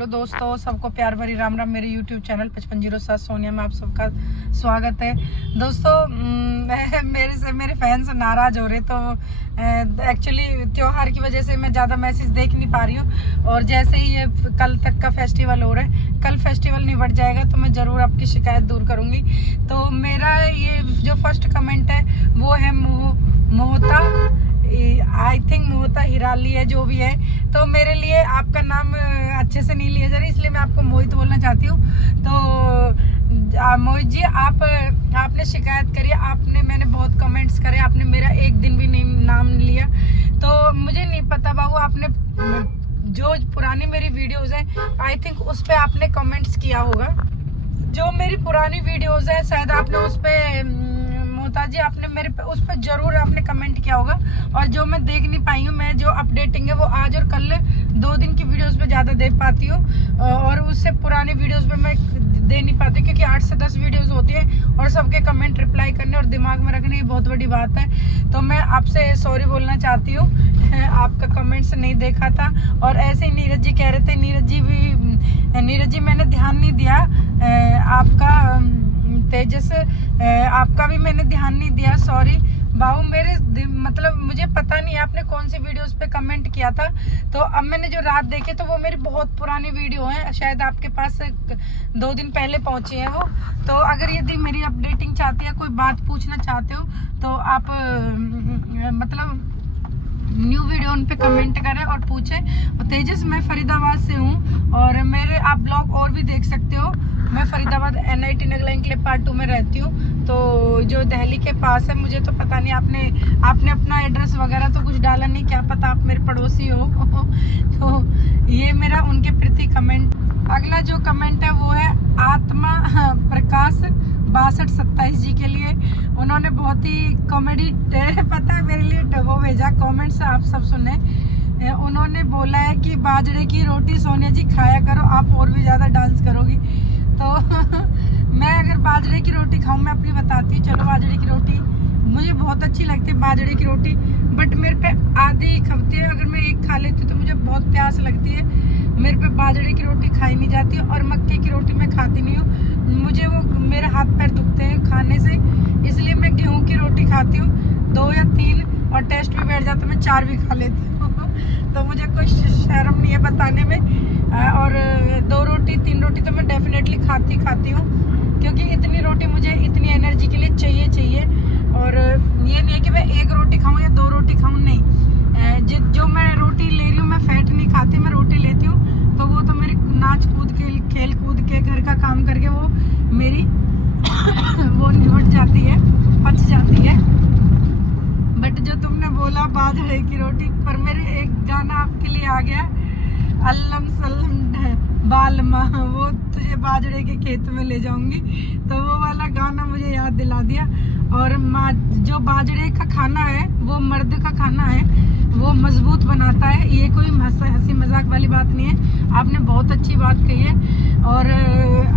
Hello दोस्तों, सबको प्यार भरी राम राम। मेरे YouTube चैनल 5507 सोनिया में आप सबका स्वागत है। दोस्तों मेरे फैंस नाराज हो रहे, तो एक्चुअली त्योहार की वजह से मैं ज़्यादा मैसेज देख नहीं पा रही हूँ। और जैसे ही ये कल तक का फेस्टिवल हो रहा है, कल फेस्टिवल निपट जाएगा तो मैं ज़रूर आपकी शिकायत दूर करूँगी। तो मेरा ये जो फर्स्ट कमेंट है वो है मोहता, आई थिंक मोहता हिराली है, जो भी है। तो मेरे लिए आपका नाम अच्छे से नहीं लिया जा रहा, इसलिए मैं आपको मोहित बोलना चाहती हूँ। तो मोहित जी, आपने शिकायत करी, मैंने बहुत कमेंट्स करे, आपने मेरा एक दिन भी नहीं नाम लिया। तो मुझे नहीं पता बाबू, आपने जो पुरानी मेरी वीडियोज़ हैं आई थिंक उस पर आपने कमेंट्स किया होगा। जो मेरी पुरानी वीडियोज़ है शायद आपने उस पर जी आपने मेरे पे उस पर जरूर आपने कमेंट किया होगा। और जो मैं देख नहीं पाई हूँ, मैं जो अपडेटिंग है वो आज और कल 2 दिन की वीडियोस पे ज़्यादा देख पाती हूँ, और उससे पुरानी वीडियोस पे मैं दे नहीं पाती, क्योंकि 8 से 10 वीडियोस होती है और सबके कमेंट रिप्लाई करने और दिमाग में रखने ये बहुत बड़ी बात है। तो मैं आपसे सॉरी बोलना चाहती हूँ, आपका कमेंट्स नहीं देखा था। और ऐसे ही नीरज जी कह रहे थे, नीरज जी मैंने ध्यान नहीं दिया, आपका तेजस आपका भी मैंने ध्यान नहीं दिया, सॉरी बाबू। मतलब मुझे पता नहीं आपने कौन सी वीडियोस पे कमेंट किया था। तो अब मैंने जो रात देखे तो वो मेरी बहुत पुरानी वीडियो है, शायद आपके पास 2 दिन पहले पहुंची है वो। तो अगर यदि मेरी अपडेटिंग चाहती है, कोई बात पूछना चाहते हो, तो आप मतलब न्यू वीडियो उन पे कमेंट करें और पूछें। तेजस, मैं फरीदाबाद से हूँ और मेरे आप ब्लॉग और भी देख सकते हो। मैं Faridabad NIT Nagla enclave part 2 में रहती हूँ, तो जो दिल्ली के पास है। मुझे तो पता नहीं, आपने अपना एड्रेस वगैरह तो कुछ डाला नहीं, क्या पता आप मेरे पड़ोसी हो। तो ये मेरा उनके प्रति कमेंट। अगला जो कमेंट है वो है आत्मा प्रकाश 6227 जी के लिए। उन्होंने बहुत ही कॉमेडी पता है मेरे लिए वो भेजा, कमेंट्स आप सब सुने। उन्होंने बोला है कि बाजरे की रोटी सोनिया जी खाया करो, आप और भी ज़्यादा डांस करोगी। तो मैं अगर बाजरे की रोटी खाऊं, मैं अपनी बताती हूँ। चलो, बाजरे की रोटी मुझे बहुत अच्छी लगती है, बाजरे की रोटी, बट मेरे पे आधी खपती है। अगर मैं एक खा लेती हूँ तो मुझे बहुत प्यास लगती है, मेरे पे बाजरे की रोटी खाई नहीं जाती। और मक्के की रोटी मैं खाती नहीं हूँ, मुझे वो मेरे हाथ पैर दुखते हैं खाने से, इसलिए मैं गेहूँ की रोटी खाती हूँ 2 या 3, और टेस्ट भी बैठ जाता, मैं 4 भी खा लेती हूँ। तो मुझे कोई शर्म नहीं है बताने में। और 2 रोटी 3 रोटी तो मैं डेफिनेटली खाती हूँ, क्योंकि इतनी रोटी मुझे इतनी एनर्जी के लिए चाहिए। और ये नहीं है कि मैं 1 रोटी खाऊँ या 2 रोटी खाऊँ, नहीं। जो मैं रोटी ले रही हूँ, मैं फैट नहीं खाती, मैं रोटी लेती हूँ तो वो तो मेरी नाच कूद के खेल कूद के घर का काम करके वो मेरी वो निपट जाती है, पच जाती है। बट जो तुमने बोला बाजरे की रोटी पर, मेरे एक गाना आपके लिए आ गया, अल्लम सल्लम बालमा, वो तुझे बाजरे के खेत में ले जाऊंगी। तो वो वाला गाना मुझे याद दिला दिया। और जो बाजरे का खाना है वो मर्द का खाना है, वो मजबूत बनाता है। ये कोई हंसी मजाक वाली बात नहीं है, आपने बहुत अच्छी बात कही है। और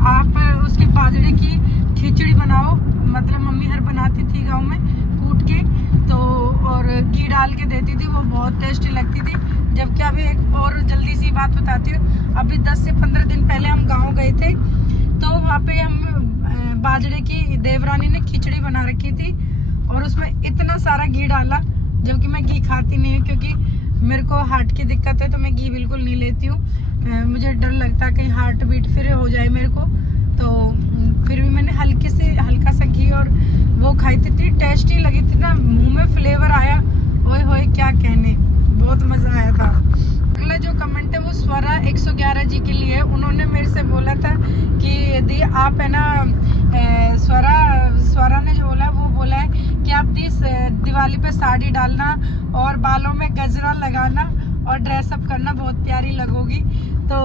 आप उसकी बाजरे की खिचड़ी बनाओ, मतलब मम्मी हर बनाती थी गाँव में कूट के, तो और घी डाल के देती थी, वो बहुत टेस्टी लगती थी। जबकि अभी एक और जल्दी सी बात बताती हूँ, अभी 10 से 15 दिन पहले हम गांव गए थे, तो वहाँ पे हम बाजरे की देवरानी ने खिचड़ी बना रखी थी और उसमें इतना सारा घी डाला, जबकि मैं घी खाती नहीं हूँ, क्योंकि मेरे को हार्ट की दिक्कत है, तो मैं घी बिल्कुल नहीं लेती हूँ। मुझे डर लगता है कहीं हार्ट बीट फिर हो जाए मेरे को। तो फिर भी मैंने हल्का सा घी और वो खाई थी, इतनी टेस्टी लगी थी ना, मुंह में फ्लेवर आया, ओए होए क्या कहने, बहुत मज़ा आया था। अगला जो कमेंट है वो स्वरा 111 जी के लिए। उन्होंने मेरे से बोला था कि यदि आप है ना, स्वरा ने जो बोला है कि आप दिवाली पे साड़ी डालना और बालों में गजरा लगाना और ड्रेसअप करना, बहुत प्यारी लगोगी। तो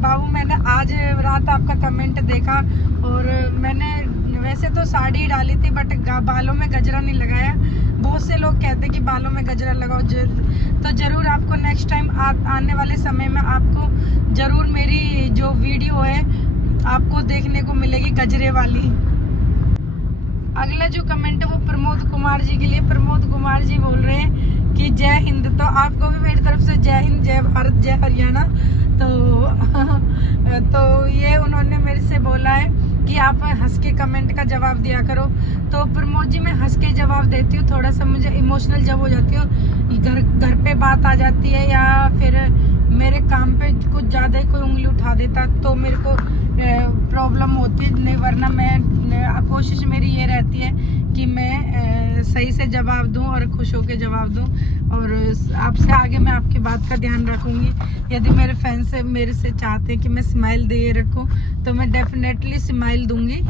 बाबू, मैंने आज रात आपका कमेंट देखा और मैंने वैसे तो साड़ी डाली थी, बट बालों में गजरा नहीं लगाया। बहुत से लोग कहते हैं कि बालों में गजरा लगाओ, तो ज़रूर आपको नेक्स्ट टाइम आने वाले समय में आपको ज़रूर मेरी जो वीडियो है आपको देखने को मिलेगी गजरे वाली। अगला जो कमेंट है वो प्रमोद कुमार जी के लिए। प्रमोद कुमार जी बोल रहे हैं कि जय हिंद। तो आपको भी मेरी तरफ से जय हिंद, जय भारत, जय हरियाणा। तो तो ये उन्होंने मेरे से बोला है कि आप हंस के कमेंट का जवाब दिया करो। तो प्रमोद जी मैं हंस के जवाब देती हूँ, थोड़ा सा मुझे इमोशनल जब हो जाती हूँ, घर पे बात आ जाती है या फिर मेरे काम पे कुछ ज़्यादा ही कोई उंगली उठा देता तो मेरे को प्रॉब्लम होती है। नहीं वरना मैं कोशिश मेरी ये रहती है कि मैं सही से जवाब दूं और खुश होकर जवाब दूं, और आपसे आगे मैं आपकी बात का ध्यान रखूंगी। यदि मेरे फैंस मेरे से चाहते हैं कि मैं स्माइल दे रखूं तो मैं डेफिनेटली स्माइल दूंगी।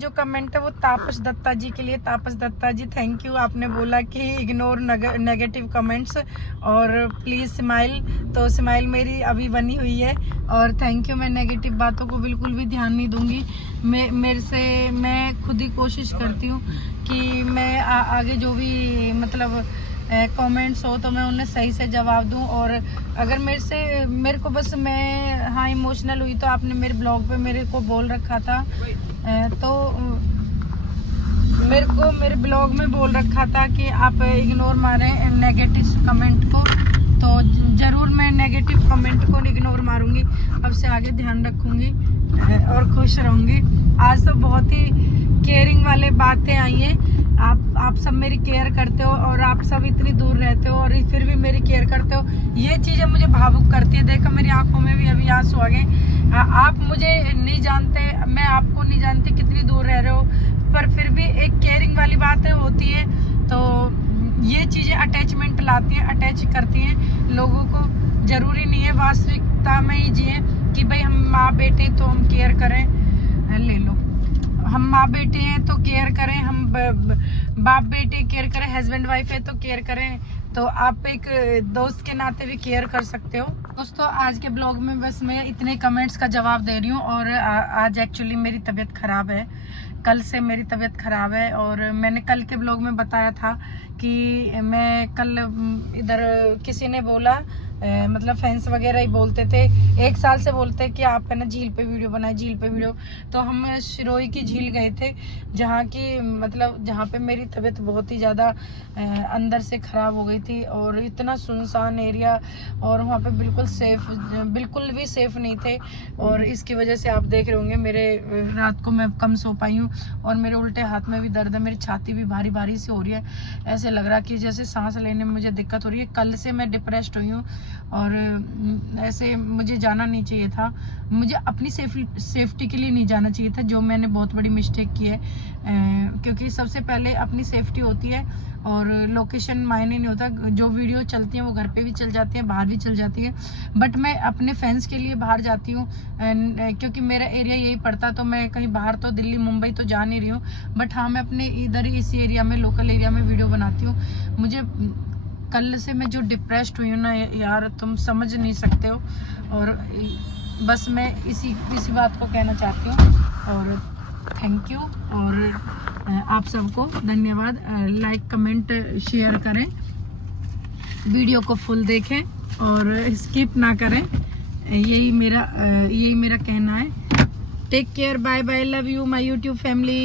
जो कमेंट है वो तापस दत्ता जी के लिए। तापस दत्ता जी थैंक यू, आपने बोला कि इग्नोर नेगेटिव कमेंट्स और प्लीज़ स्माइल। तो स्माइल मेरी अभी बनी हुई है और थैंक यू। मैं नेगेटिव बातों को बिल्कुल भी ध्यान नहीं दूंगी। मैं खुद ही कोशिश करती हूँ कि मैं आगे जो भी मतलब कमेंट्स हो तो मैं उन्हें सही से जवाब दूं। और अगर मेरे को बस मैं हाँ इमोशनल हुई तो आपने मेरे ब्लॉग पे मेरे को बोल रखा था, तो मेरे ब्लॉग में बोल रखा था कि आप इग्नोर मारें नेगेटिव कमेंट को, तो ज़रूर मैं नेगेटिव कमेंट को इग्नोर मारूंगी। अब से आगे ध्यान रखूंगी और खुश रहूंगी। आज तो बहुत ही केयरिंग वाले बातें आई हैं। आप सब मेरी केयर करते हो और आप सब इतनी दूर रहते हो और फिर भी मेरी केयर करते हो। ये चीज़ें मुझे भावुक करती है। देखो मेरी आंखों में भी अभी आंसू आ गए। आप मुझे नहीं जानते, मैं आपको नहीं जानती, कितनी दूर रह रहे हो, पर फिर भी एक केयरिंग वाली बातें होती है। तो ये चीज़ें अटैचमेंट लाती हैं, अटैच करती हैं लोगों को। ज़रूरी नहीं है वास्तविकता में ही जिए कि भाई हम माँ बेटे तो हम केयर करें। ले लो, हम माँ बेटे हैं तो केयर करें, हम बाप बेटे केयर करें, हस्बैंड वाइफ है तो केयर करें। तो आप एक दोस्त के नाते भी केयर कर सकते हो। दोस्तों आज के ब्लॉग में बस मैं इतने कमेंट्स का जवाब दे रही हूँ। और आज एक्चुअली मेरी तबीयत ख़राब है, कल से मेरी तबीयत ख़राब है। और मैंने कल के ब्लॉग में बताया था कि मैं कल इधर किसी ने बोला मतलब फैंस वगैरह ही बोलते थे, 1 साल से बोलते कि आप है ना झील पे वीडियो बनाए, झील पे वीडियो। तो हम शिरोई की झील गए थे जहाँ पे मेरी तबीयत बहुत ही ज़्यादा अंदर से ख़राब हो गई थी और इतना सुनसान एरिया और वहाँ पे बिल्कुल भी सेफ नहीं थे। और इसकी वजह से आप देख रहे होंगे मेरे रात को मैं कम सो पाई हूँ और मेरे उल्टे हाथ में भी दर्द है, मेरी छाती भी भारी भारी सी हो रही है। ऐसे लग रहा कि जैसे सांस लेने में मुझे दिक्कत हो रही है। कल से मैं डिप्रेस्ड हुई हूँ और ऐसे मुझे जाना नहीं चाहिए था, मुझे अपनी सेफ्टी के लिए नहीं जाना चाहिए था, जो मैंने बहुत बड़ी मिस्टेक की है। क्योंकि सबसे पहले अपनी सेफ्टी होती है और लोकेशन मायने नहीं होता। जो वीडियो चलती हैं वो घर पे भी चल जाती हैं, बाहर भी चल जाती है। बट मैं अपने फैंस के लिए बाहर जाती हूँ क्योंकि मेरा एरिया यही पड़ता, तो मैं कहीं बाहर तो दिल्ली मुंबई तो जा नहीं रही हूँ। बट हाँ मैं अपने इधर ही इसी एरिया में लोकल एरिया में वीडियो बनाती हूँ। मुझे कल से मैं जो डिप्रेस्ड हुई हूँ ना यार, तुम समझ नहीं सकते हो। और बस मैं इसी बात को कहना चाहती हूँ और थैंक यू। और आप सबको धन्यवाद। लाइक कमेंट शेयर करें, वीडियो को फुल देखें और स्किप ना करें। यही मेरा कहना है। Take care, bye bye, love you my YouTube family.